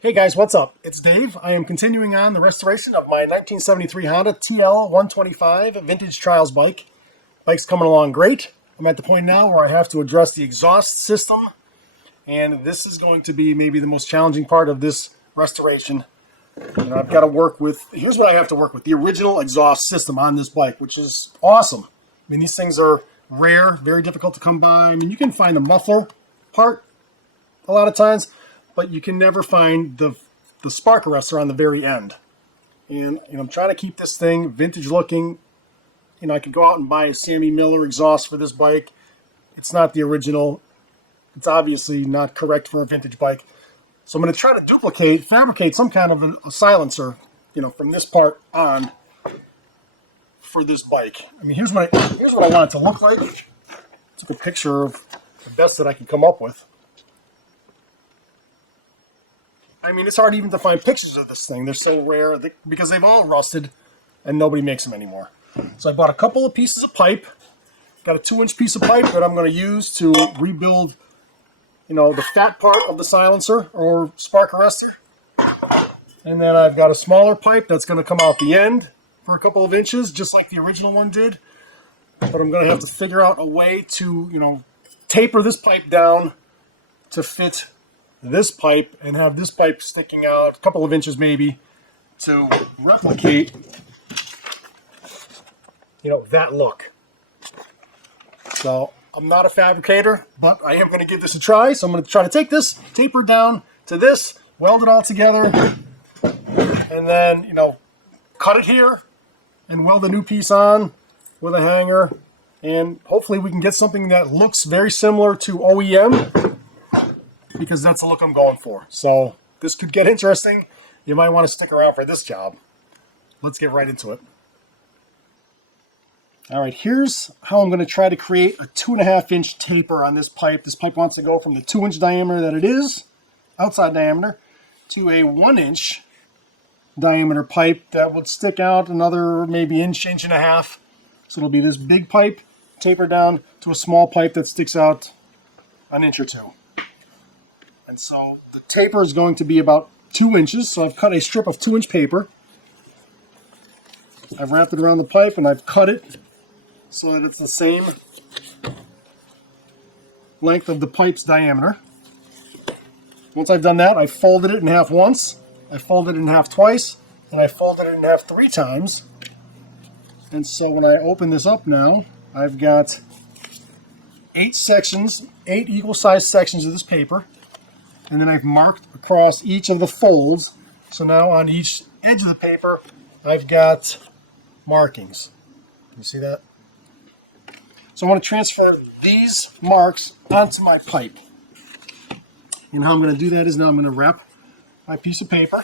Hey guys, what's up? It's Dave. I am continuing on the restoration of my 1973 Honda TL125 vintage trials bike. Bike's coming along great. I'm at the point now where I have to address the exhaust system, and this is going to be maybe the most challenging part of this restoration. And I've got to work with, here's what I have to work with, the original exhaust system on this bike, which is awesome. I mean, these things are rare, very difficult to come by. I mean, you can find a muffler part a lot of times, but you can never find the spark arrestor on the very end. And I'm trying to keep this thing vintage looking. I could go out and buy a Sammy Miller exhaust for this bike. It's not the original. It's obviously not correct for a vintage bike. So I'm going to try to fabricate some kind of a silencer, from this part on for this bike. I mean, here's what I want it to look like. Took a picture of the best that I could come up with. I mean, it's hard even to find pictures of this thing. They're so rare because they've all rusted and nobody makes them anymore. So I bought a couple of pieces of pipe. Got a 2-inch piece of pipe that I'm going to use to rebuild, the fat part of the silencer or spark arrestor. And then I've got a smaller pipe that's going to come out the end for a couple of inches, just like the original one did. But I'm going to have to figure out a way to, taper this pipe down to fit this pipe and have this pipe sticking out a couple of inches maybe to replicate, that look. So I'm not a fabricator, but I am going to give this a try. So I'm going to try to take this, taper down to this, weld it all together, and then, cut it here and weld a new piece on with a hanger. And hopefully we can get something that looks very similar to OEM, because that's the look I'm going for. So this could get interesting. You might want to stick around for this job. Let's get right into it. All right, here's how I'm going to try to create a 2.5-inch taper on this pipe. This pipe wants to go from the 2-inch diameter that it is, outside diameter, to a 1-inch diameter pipe that would stick out another maybe inch and a half. So it'll be this big pipe tapered down to a small pipe that sticks out an inch or two. And so the taper is going to be about 2 inches. So I've cut a strip of 2-inch paper. I've wrapped it around the pipe and I've cut it so that it's the same length of the pipe's diameter. Once I've done that, I folded it in half once, I folded it in half twice, and I folded it in half 3 times. And so when I open this up now, I've got 8 sections, 8 equal-sized sections of this paper. And then I've marked across each of the folds. So now on each edge of the paper, I've got markings. Can you see that? So I want to transfer these marks onto my pipe. And how I'm going to do that is now I'm going to wrap my piece of paper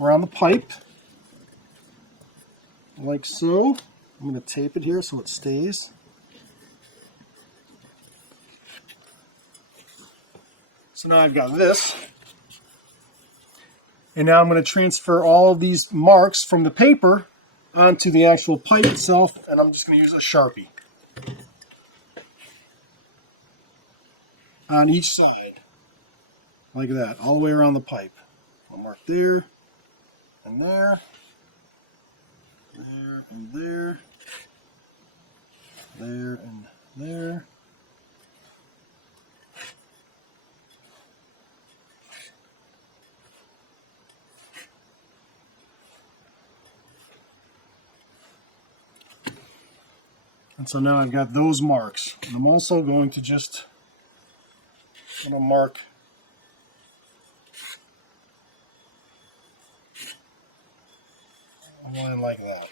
around the pipe, like so. I'm going to tape it here so it stays. So now I've got this, and now I'm going to transfer all of these marks from the paper onto the actual pipe itself, and I'm just going to use a Sharpie on each side, like that, all the way around the pipe. I'll mark there, and there, there, and there, there, and there. And so now I've got those marks. And I'm also going to mark a line like that.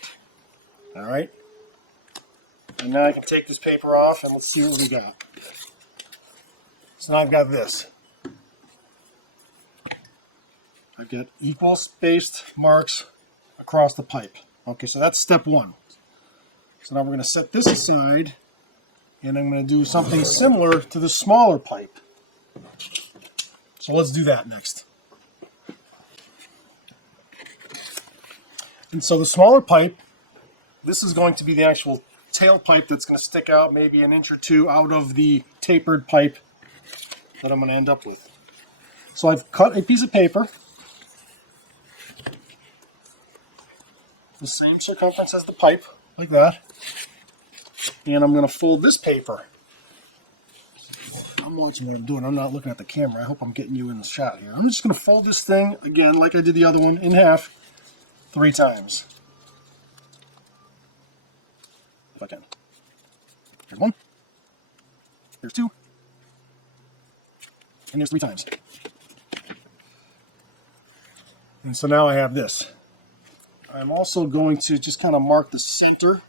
All right. And now I can take this paper off and let's see what we got. So now I've got this. I've got equal spaced marks across the pipe. Okay, so that's step 1. So now we're going to set this aside, and I'm going to do something similar to the smaller pipe. So let's do that next. And so the smaller pipe, this is going to be the actual tailpipe that's going to stick out maybe an inch or two out of the tapered pipe that I'm going to end up with. So I've cut a piece of paper, the same circumference as the pipe, like that. And I'm going to fold this paper. I'm watching what I'm doing. I'm not looking at the camera. I hope I'm getting you in the shot here. I'm just going to fold this thing, again, like I did the other one, in half 3 times. If I can. Here's 1. Here's 2. And there's 3 times. And so now I have this. I'm also going to just kind of mark the center.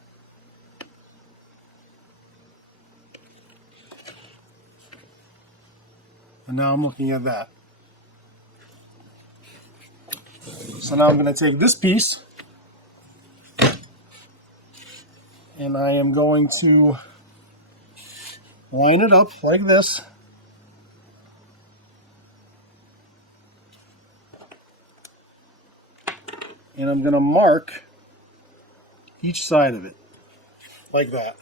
And now I'm looking at that. So now I'm going to take this piece and I am going to line it up like this. And I'm going to mark each side of it like that.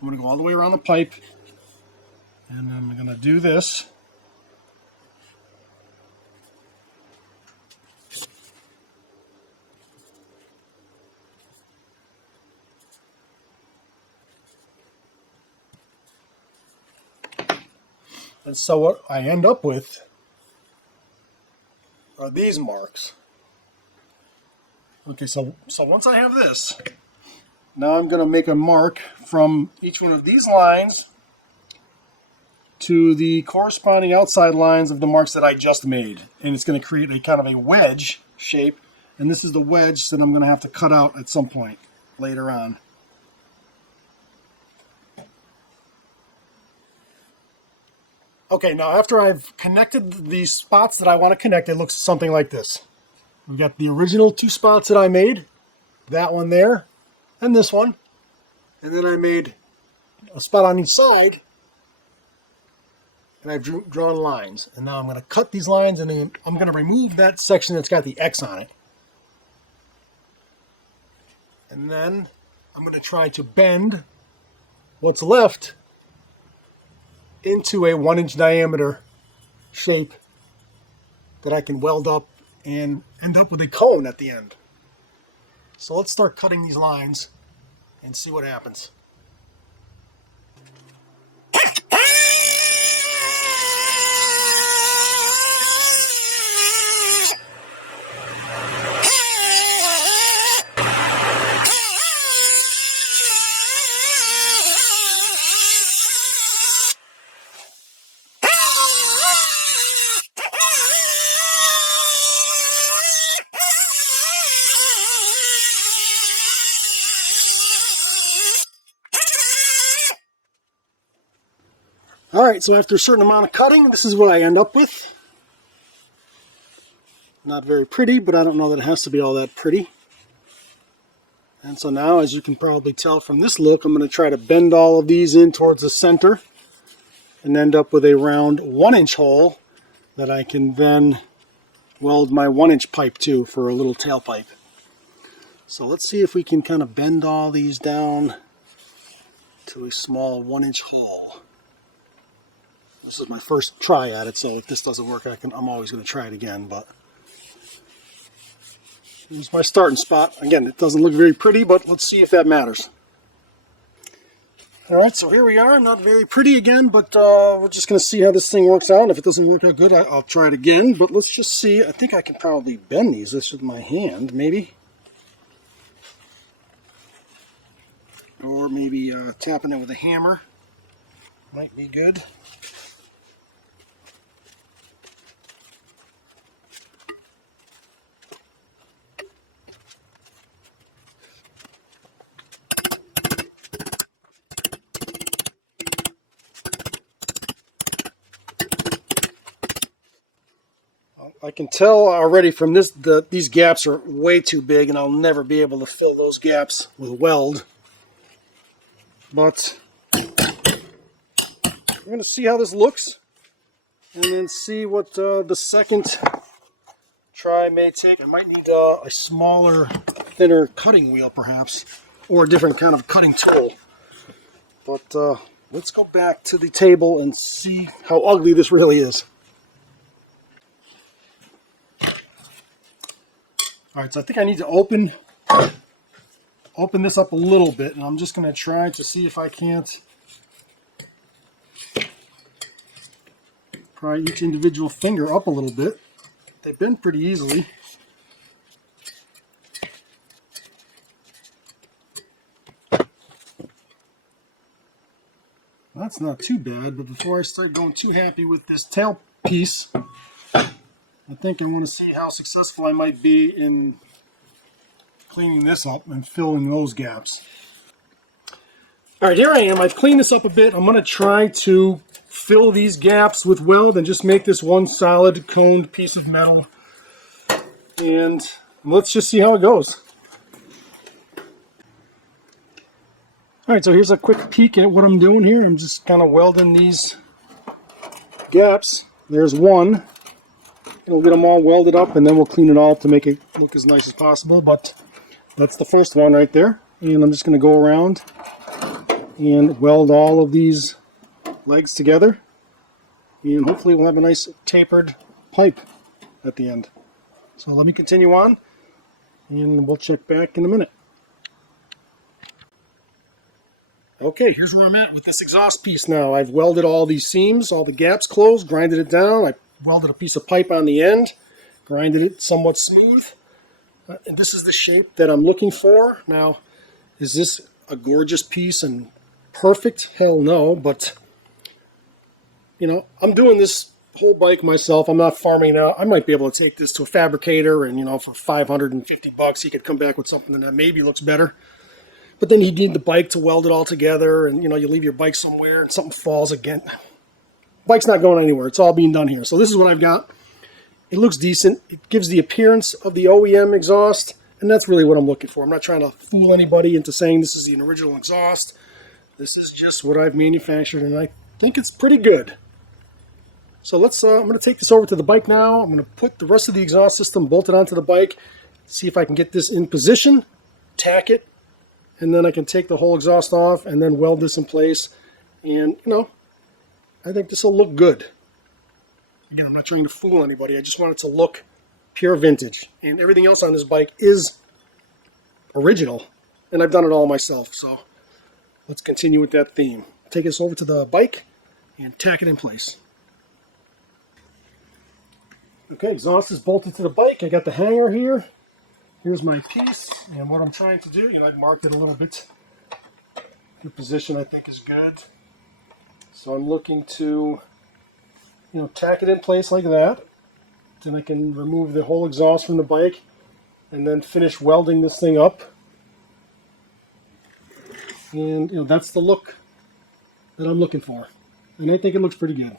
I'm going to go all the way around the pipe and I'm going to do this. And so what I end up with are these marks. Okay, so once I have this, now I'm going to make a mark from each one of these lines to the corresponding outside lines of the marks that I just made. And it's going to create a kind of a wedge shape. And this is the wedge that I'm going to have to cut out at some point later on. Okay, now after I've connected the spots that I want to connect, it looks something like this. We've got the original 2 spots that I made, that one there, and this one. And then I made a spot on each side, and I've drawn lines. And now I'm going to cut these lines, and then I'm going to remove that section that's got the X on it. And then I'm going to try to bend what's left into a 1-inch diameter shape that I can weld up and end up with a cone at the end. So let's start cutting these lines and see what happens. Alright, so after a certain amount of cutting, this is what I end up with. Not very pretty, but I don't know that it has to be all that pretty. And so now, as you can probably tell from this look, I'm going to try to bend all of these in towards the center and end up with a round 1-inch hole that I can then weld my 1-inch pipe to for a little tailpipe. So let's see if we can kind of bend all these down to a small 1-inch hole. This is my first try at it, so if this doesn't work, I'm always going to try it again. But here's my starting spot. Again, it doesn't look very pretty, but let's see if that matters. Alright, so here we are. Not very pretty again, but we're just going to see how this thing works out. If it doesn't work out good, I'll try it again. But let's just see. I think I can probably bend these just with my hand, maybe. Or maybe tapping it with a hammer might be good. I can tell already from this that these gaps are way too big and I'll never be able to fill those gaps with weld. But we're going to see how this looks and then see what the second try may take. I might need a smaller, thinner cutting wheel perhaps, or a different kind of cutting tool. But let's go back to the table and see how ugly this really is. Alright, so I think I need to open this up a little bit, and I'm just going to try to see if I can't pry each individual finger up a little bit. They bend pretty easily. That's not too bad, but before I start going too happy with this tail piece, I think I want to see how successful I might be in cleaning this up and filling those gaps. Alright, here I am. I've cleaned this up a bit. I'm going to try to fill these gaps with weld and just make this one solid coned piece of metal. And let's just see how it goes. Alright, so here's a quick peek at what I'm doing here. I'm just kind of welding these gaps. There's one. We'll get them all welded up and then we'll clean it all to make it look as nice as possible. But that's the first one right there. And I'm just going to go around and weld all of these legs together. And hopefully we'll have a nice tapered pipe at the end. So let me continue on and we'll check back in a minute. Okay, here's where I'm at with this exhaust piece now. I've welded all these seams, all the gaps closed, grinded it down. I welded a piece of pipe on the end, grinded it somewhat smooth. And this is the shape that I'm looking for. Now, is this a gorgeous piece and perfect? Hell no, but you know, I'm doing this whole bike myself. I'm not farming it out. I might be able to take this to a fabricator and, you know, for $550 he could come back with something that maybe looks better. But then you need the bike to weld it all together, and you know, you leave your bike somewhere and something falls again. Bike's not going anywhere. It's all being done here. So this is what I've got. It looks decent. It gives the appearance of the OEM exhaust, and that's really what I'm looking for. I'm not trying to fool anybody into saying this is the original exhaust. This is just what I've manufactured, and I think it's pretty good. So let's. I'm going to take this over to the bike now. I'm going to put the rest of the exhaust system bolted onto the bike, see if I can get this in position, tack it, and then I can take the whole exhaust off and then weld this in place. And, you know, I think this will look good. Again, I'm not trying to fool anybody. I just want it to look pure vintage. And everything else on this bike is original. And I've done it all myself. So let's continue with that theme. Take this over to the bike and tack it in place. Okay, exhaust is bolted to the bike. I got the hanger here. Here's my piece, and what I'm trying to do, you know, I've marked it a little bit. The position I think is good. So I'm looking to, you know, tack it in place like that. Then I can remove the whole exhaust from the bike and then finish welding this thing up. And, you know, that's the look that I'm looking for. And I think it looks pretty good.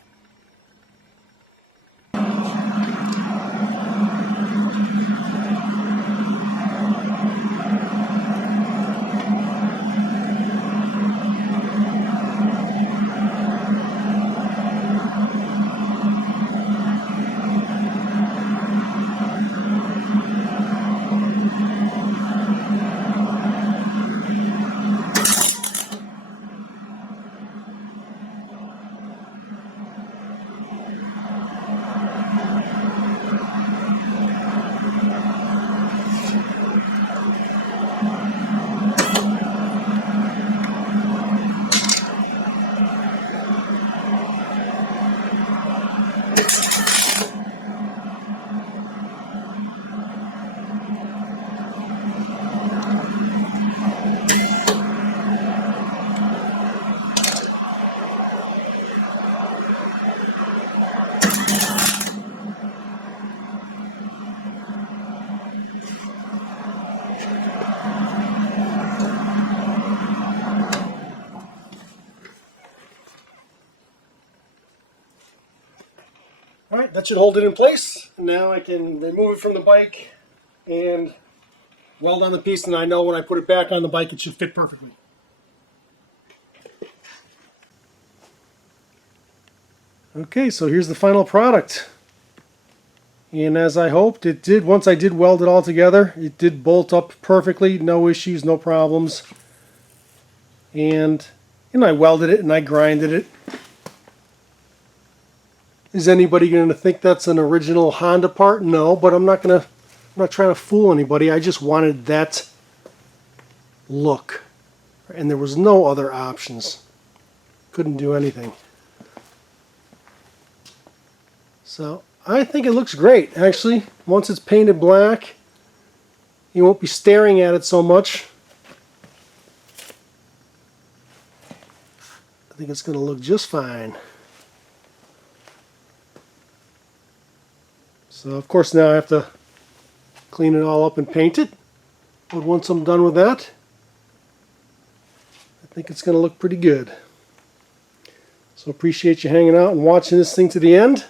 Alright, that should hold it in place. Now I can remove it from the bike and weld on the piece, and I know when I put it back on the bike it should fit perfectly. Okay, so here's the final product. And as I hoped, it did. Once I did weld it all together, it did bolt up perfectly, no issues, no problems. And I welded it and I grinded it. Is anybody going to think that's an original Honda part? No, but I'm not going to not trying to fool anybody. I just wanted that look. And there was no other options. Couldn't do anything. So I think it looks great. Actually, once it's painted black, you won't be staring at it so much. I think it's going to look just fine. So of course now I have to clean it all up and paint it. But once I'm done with that, I think it's going to look pretty good. So appreciate you hanging out and watching this thing to the end.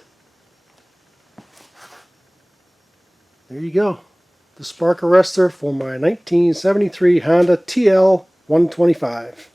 There you go. The spark arrestor for my 1973 Honda TL125.